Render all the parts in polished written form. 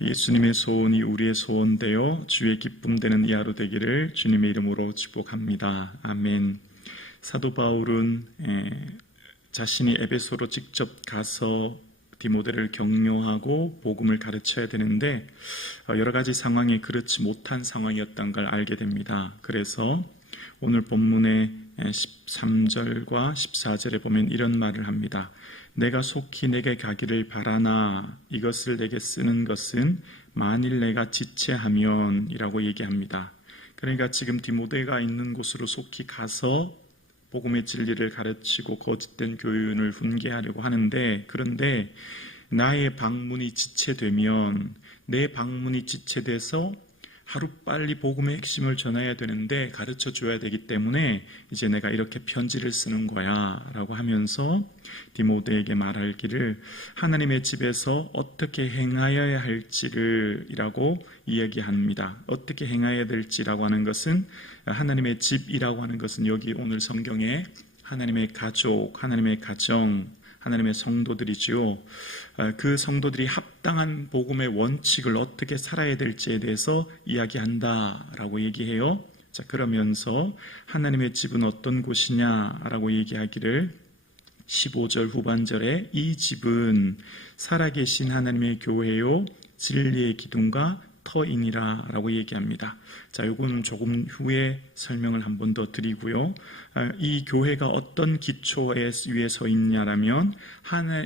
예수님의 소원이 우리의 소원되어 주의 기쁨 되는 이 하루 되기를 주님의 이름으로 축복합니다. 아멘. 사도 바울은 자신이 에베소로 직접 가서 디모데를 격려하고 복음을 가르쳐야 되는데 여러 가지 상황이 그렇지 못한 상황이었던 걸 알게 됩니다. 그래서 오늘 본문의 13절과 14절에 보면 이런 말을 합니다. 내가 속히 내게 가기를 바라나 이것을 내게 쓰는 것은 만일 내가 지체하면 이라고 얘기합니다. 그러니까 지금 디모데가 있는 곳으로 속히 가서 복음의 진리를 가르치고 거짓된 교훈을 훈계하려고 하는데, 그런데 나의 방문이 지체되면, 내 방문이 지체돼서 하루빨리 복음의 핵심을 전해야 되는데 가르쳐 줘야 되기 때문에 이제 내가 이렇게 편지를 쓰는 거야 라고 하면서 디모데에게 말하기를 하나님의 집에서 어떻게 행하여야 할지를 이라고 이야기합니다. 어떻게 행하여야 될지라고 하는 것은, 하나님의 집이라고 하는 것은 여기 오늘 성경에 하나님의 가족, 하나님의 가정, 하나님의 성도들이지요. 그 성도들이 합당한 복음의 원칙을 어떻게 살아야 될지에 대해서 이야기한다라고 얘기해요. 자, 그러면서 하나님의 집은 어떤 곳이냐라고 얘기하기를 15절 후반절에 이 집은 살아계신 하나님의 교회요 진리의 기둥과 터이니라 라고 얘기합니다. 자, 이거는 조금 후에 설명을 한 번 더 드리고요. 이 교회가 어떤 기초에 위에 서 있냐라면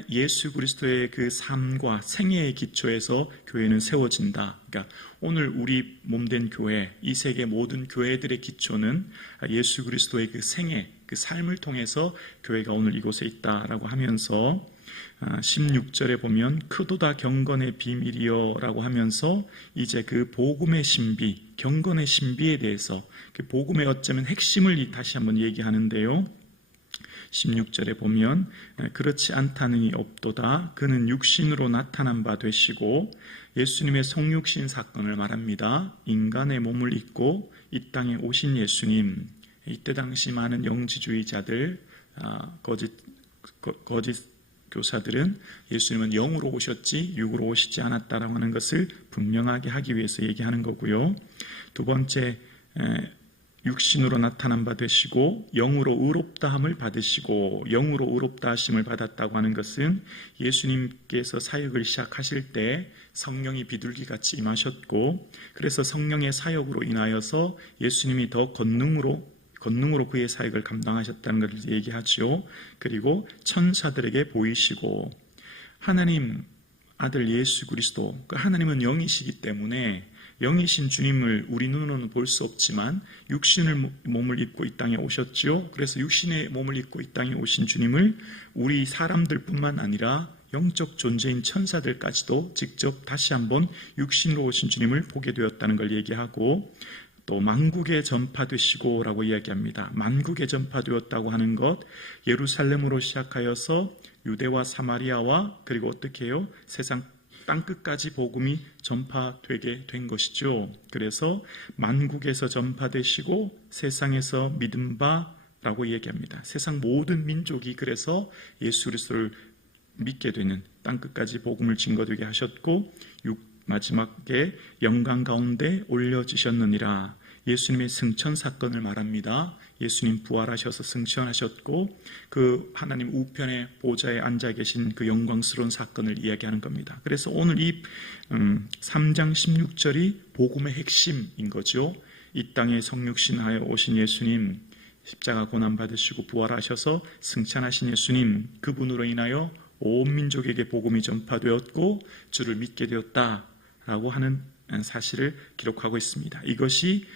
예수 그리스도의 그 삶과 생애의 기초에서 교회는 세워진다. 그러니까 오늘 우리 몸된 교회, 이 세계 모든 교회들의 기초는 예수 그리스도의 그 생애, 그 삶을 통해서 교회가 오늘 이곳에 있다라고 하면서 16절에 보면 크도다 경건의 비밀이여 라고 하면서 이제 그 복음의 신비, 경건의 신비에 대해서 그 복음의 어쩌면 핵심을 다시 한번 얘기하는데요. 16절에 보면 그렇지 않다는 이 없도다. 그는 육신으로 나타난 바 되시고, 예수님의 성육신 사건을 말합니다. 인간의 몸을 입고 이 땅에 오신 예수님, 이때 당시 많은 영지주의자들, 거짓 교사들은 예수님은 영으로 오셨지 육으로 오시지 않았다라고 하는 것을 분명하게 하기 위해서 얘기하는 거고요. 두 번째, 육신으로 나타난 바 되시고 영으로 의롭다함을 받으시고, 영으로 의롭다 하심을 받았다고 하는 것은 예수님께서 사역을 시작하실 때 성령이 비둘기같이 임하셨고, 그래서 성령의 사역으로 인하여서 예수님이 더 권능으로 그의 사역을 감당하셨다는 것을 얘기하죠. 그리고 천사들에게 보이시고, 하나님 아들 예수 그리스도, 하나님은 영이시기 때문에 영이신 주님을 우리 눈으로는 볼 수 없지만 육신의 몸을 입고 이 땅에 오셨죠. 그래서 육신의 몸을 입고 이 땅에 오신 주님을 우리 사람들뿐만 아니라 영적 존재인 천사들까지도 직접 다시 한번 육신으로 오신 주님을 보게 되었다는 걸 얘기하고, 또 만국에 전파되시고 라고 이야기합니다. 만국에 전파되었다고 하는 것, 예루살렘으로 시작하여서 유대와 사마리아와 그리고 어떻게 해요? 세상 땅끝까지 복음이 전파되게 된 것이죠. 그래서 만국에서 전파되시고 세상에서 믿은 바라고 얘기합니다. 세상 모든 민족이 그래서 예수 그리스도를 믿게 되는 땅끝까지 복음을 증거되게 하셨고, 마지막에 영광 가운데 올려지셨느니라. 예수님의 승천 사건을 말합니다. 예수님 부활하셔서 승천하셨고 그 하나님 우편의 보좌에 앉아 계신 그 영광스러운 사건을 이야기하는 겁니다. 그래서 오늘 이 3장 16절이 복음의 핵심인 거죠. 이 땅에 성육신하여 오신 예수님, 십자가 고난 받으시고 부활하셔서 승천하신 예수님, 그분으로 인하여 온 민족에게 복음이 전파되었고 주를 믿게 되었다라고 하는 사실을 기록하고 있습니다. 이것이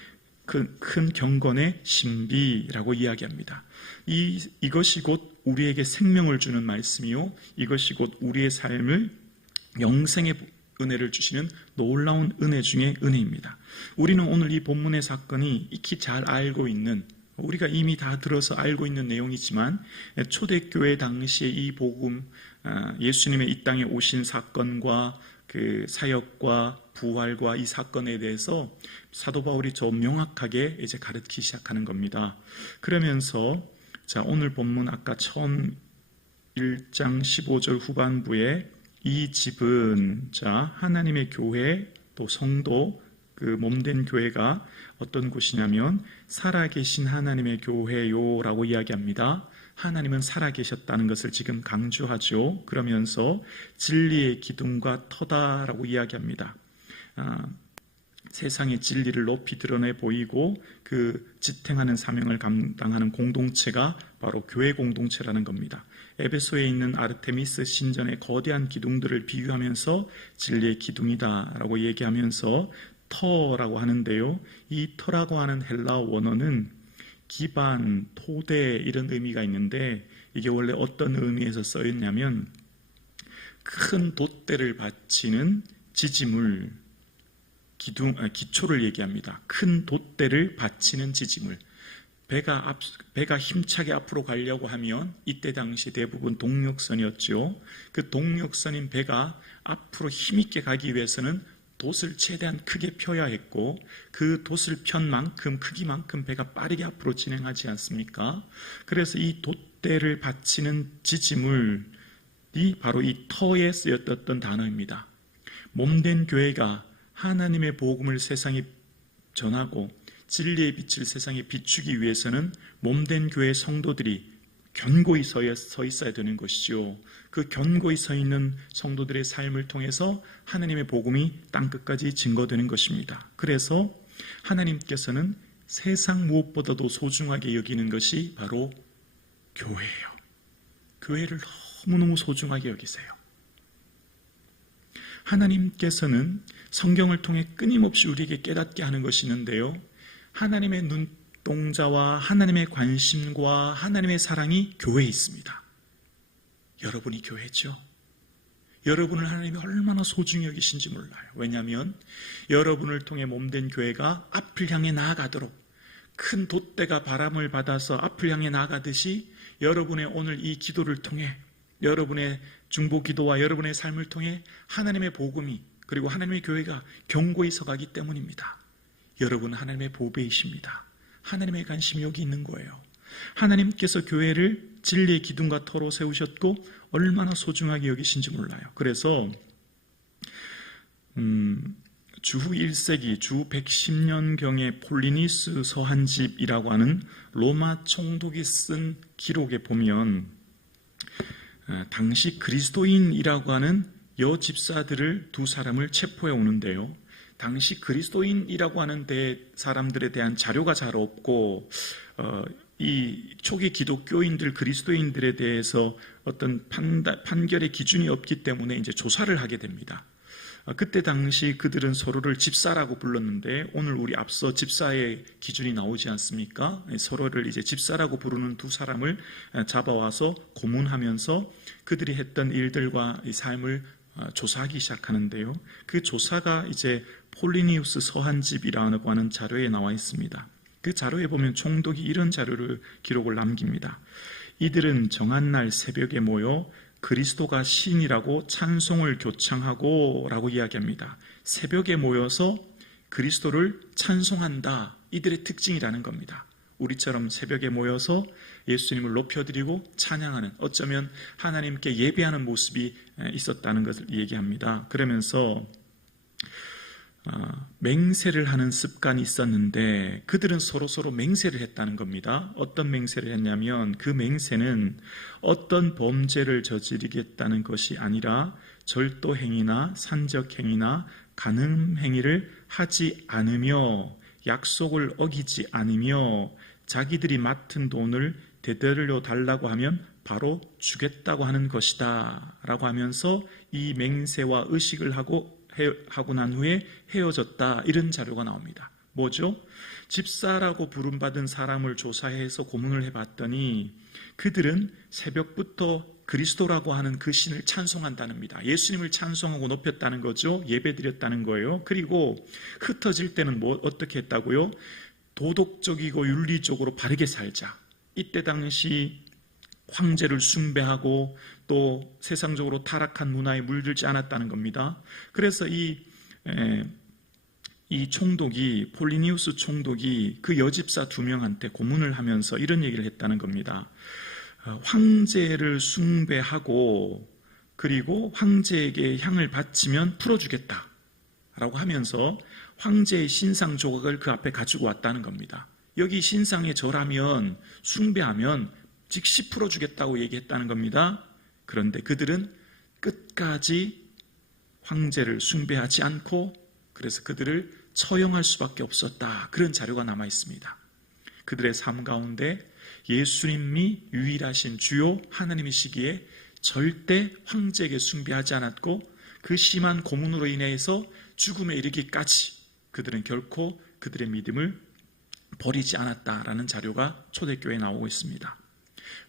큰 경건의 신비라고 이야기합니다. 이것이 곧 우리에게 생명을 주는 말씀이요, 이것이 곧 우리의 삶을 영생의 은혜를 주시는 놀라운 은혜 중의 은혜입니다. 우리는 오늘 이 본문의 사건이 익히 잘 알고 있는, 우리가 이미 다 들어서 알고 있는 내용이지만 초대교회 당시에 이 복음, 예수님의 이 땅에 오신 사건과 그 사역과 부활과 이 사건에 대해서 사도 바울이 좀 명확하게 이제 가르치기 시작하는 겁니다. 그러면서 자, 오늘 본문 아까 처음 1장 15절 후반부에 이 집은 하나님의 교회 또 성도 그 몸된 교회가 어떤 곳이냐면 살아계신 하나님의 교회요라고 이야기합니다. 하나님은 살아계셨다는 것을 지금 강조하죠. 그러면서 진리의 기둥과 터다라고 이야기합니다. 세상의 진리를 높이 드러내 보이고 그 지탱하는 사명을 감당하는 공동체가 바로 교회 공동체라는 겁니다. 에베소에 있는 아르테미스 신전의 거대한 기둥들을 비유하면서 진리의 기둥이다라고 얘기하면서 터라고 하는데요. 이 터라고 하는 헬라어 원어는 기반, 토대 이런 의미가 있는데 이게 원래 어떤 의미에서 쓰였냐면 큰 돛대를 받치는 지지물, 기초를 얘기합니다. 큰 돛대를 받치는 지지물. 배가 힘차게 앞으로 가려고 하면 이때 당시 대부분 동력선이었죠. 그 동력선인 배가 앞으로 힘있게 가기 위해서는 돛을 최대한 크게 펴야 했고 그 돛을 편 만큼 크기만큼 배가 빠르게 앞으로 진행하지 않습니까? 그래서 이 돛대를 받치는 지지물이 바로 이 터에 쓰였던 단어입니다. 몸된 교회가 하나님의 복음을 세상에 전하고 진리의 빛을 세상에 비추기 위해서는 몸된 교회 성도들이 견고히 서 있어야 되는 것이죠. 그 견고히 서 있는 성도들의 삶을 통해서 하나님의 복음이 땅끝까지 증거되는 것입니다. 그래서 하나님께서는 세상 무엇보다도 소중하게 여기는 것이 바로 교회예요. 교회를 너무너무 소중하게 여기세요. 하나님께서는 성경을 통해 끊임없이 우리에게 깨닫게 하는 것이 있는데요. 하나님의 눈동자와 하나님의 관심과 하나님의 사랑이 교회에 있습니다. 여러분이 교회죠. 여러분을 하나님이 얼마나 소중히 여기신지 몰라요. 왜냐하면 여러분을 통해 몸된 교회가 앞을 향해 나아가도록 큰 돛대가 바람을 받아서 앞을 향해 나아가듯이 여러분의 오늘 이 기도를 통해 여러분의 중보기도와 여러분의 삶을 통해 하나님의 복음이 그리고 하나님의 교회가 견고히 서가기 때문입니다. 여러분은 하나님의 보배이십니다. 하나님의 관심이 여기 있는 거예요. 하나님께서 교회를 진리의 기둥과 터로 세우셨고 얼마나 소중하게 여기신지 몰라요. 그래서 주후 1세기 주 110년경의 폴리니스 서한집이라고 하는 로마 총독이 쓴 기록에 보면 당시 그리스도인이라고 하는 여집사들을 두 사람을 체포해 오는데요. 당시 그리스도인이라고 하는 사람들에 대한 자료가 잘 없고 이 초기 기독교인들 그리스도인들에 대해서 어떤 판결의 기준이 없기 때문에 이제 조사를 하게 됩니다. 그때 당시 그들은 서로를 집사라고 불렀는데 오늘 우리 앞서 집사의 기준이 나오지 않습니까? 서로를 이제 집사라고 부르는 두 사람을 잡아와서 고문하면서 그들이 했던 일들과 이 삶을 조사하기 시작하는데요. 그 조사가 이제 폴리니우스 서한집이라고 하는 자료에 나와 있습니다. 그 자료에 보면 총독이 이런 기록을 남깁니다. 이들은 정한 날 새벽에 모여 그리스도가 신이라고 찬송을 교창하고 라고 이야기합니다. 새벽에 모여서 그리스도를 찬송한다. 이들의 특징이라는 겁니다. 우리처럼 새벽에 모여서 예수님을 높여드리고 찬양하는 어쩌면 하나님께 예배하는 모습이 있었다는 것을 얘기합니다. 그러면서 맹세를 하는 습관이 있었는데 그들은 서로 맹세를 했다는 겁니다. 어떤 맹세를 했냐면 그 맹세는 어떤 범죄를 저지르겠다는 것이 아니라 절도행위나 산적행위나 간음행위를 하지 않으며 약속을 어기지 않으며 자기들이 맡은 돈을 되돌려 달라고 하면 바로 주겠다고 하는 것이다 라고 하면서 이 맹세와 의식을 하고 난 후에 헤어졌다 이런 자료가 나옵니다. 뭐죠? 집사라고 부름받은 사람을 조사해서 고문을 해봤더니 그들은 새벽부터 그리스도라고 하는 그 신을 찬송한다는니다. 예수님을 찬송하고 높였다는 거죠. 예배드렸다는 거예요. 그리고 흩어질 때는 어떻게 했다고요? 도덕적이고 윤리적으로 바르게 살자. 이때 당시 황제를 숭배하고 또 세상적으로 타락한 문화에 물들지 않았다는 겁니다. 그래서 이 총독이 폴리니우스 총독이 그 여집사 2명한테 고문을 하면서 이런 얘기를 했다는 겁니다. 황제를 숭배하고 그리고 황제에게 향을 바치면 풀어주겠다라고 하면서 황제의 신상 조각을 그 앞에 가지고 왔다는 겁니다. 여기 신상에 절하면, 숭배하면 즉시 풀어주겠다고 얘기했다는 겁니다. 그런데 그들은 끝까지 황제를 숭배하지 않고, 그래서 그들을 처형할 수밖에 없었다. 그런 자료가 남아 있습니다. 그들의 삶 가운데 예수님이 유일하신 주요 하나님이시기에 절대 황제에게 숭배하지 않았고, 그 심한 고문으로 인해서 죽음에 이르기까지 그들은 결코 그들의 믿음을 버리지 않았다라는 자료가 초대교회에 나오고 있습니다.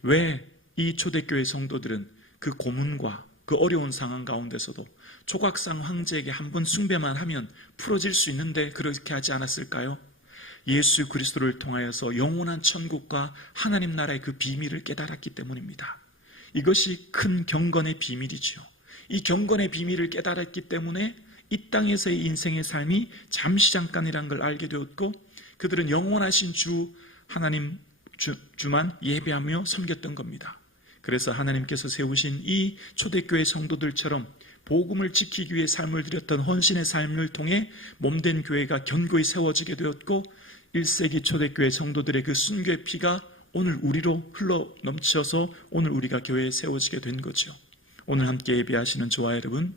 왜 이 초대교회 성도들은 그 고문과 그 어려운 상황 가운데서도 조각상 황제에게 한 번 숭배만 하면 풀어질 수 있는데 그렇게 하지 않았을까요? 예수 그리스도를 통하여서 영원한 천국과 하나님 나라의 그 비밀을 깨달았기 때문입니다. 이것이 큰 경건의 비밀이죠. 이 경건의 비밀을 깨달았기 때문에 이 땅에서의 인생의 삶이 잠시 잠깐이란 걸 알게 되었고, 그들은 영원하신 주 하나님 주만 예배하며 섬겼던 겁니다. 그래서 하나님께서 세우신 이 초대교회 성도들처럼 복음을 지키기 위해 삶을 드렸던 헌신의 삶을 통해 몸된 교회가 견고히 세워지게 되었고, 1세기 초대교회 성도들의 그 순교의 피가 오늘 우리로 흘러 넘쳐서 오늘 우리가 교회에 세워지게 된 거죠. 오늘 함께 예배하시는 저와 여러분,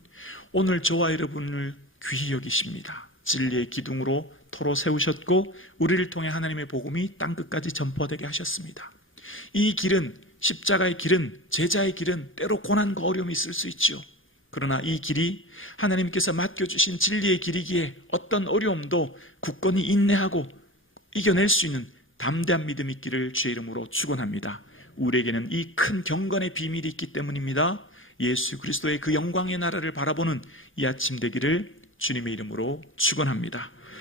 오늘 저와 여러분을 귀히 여기십니다. 진리의 기둥으로 토로 세우셨고, 우리를 통해 하나님의 복음이 땅끝까지 전파되게 하셨습니다. 이 길은, 십자가의 길은, 제자의 길은 때로 고난과 어려움이 있을 수 있죠. 그러나 이 길이 하나님께서 맡겨주신 진리의 길이기에 어떤 어려움도 굳건히 인내하고 이겨낼 수 있는 담대한 믿음 있기를 주의 이름으로 축원합니다. 우리에게는 이 큰 경건의 비밀이 있기 때문입니다. 예수 그리스도의 그 영광의 나라를 바라보는 이 아침 되기를 주님의 이름으로 축원합니다.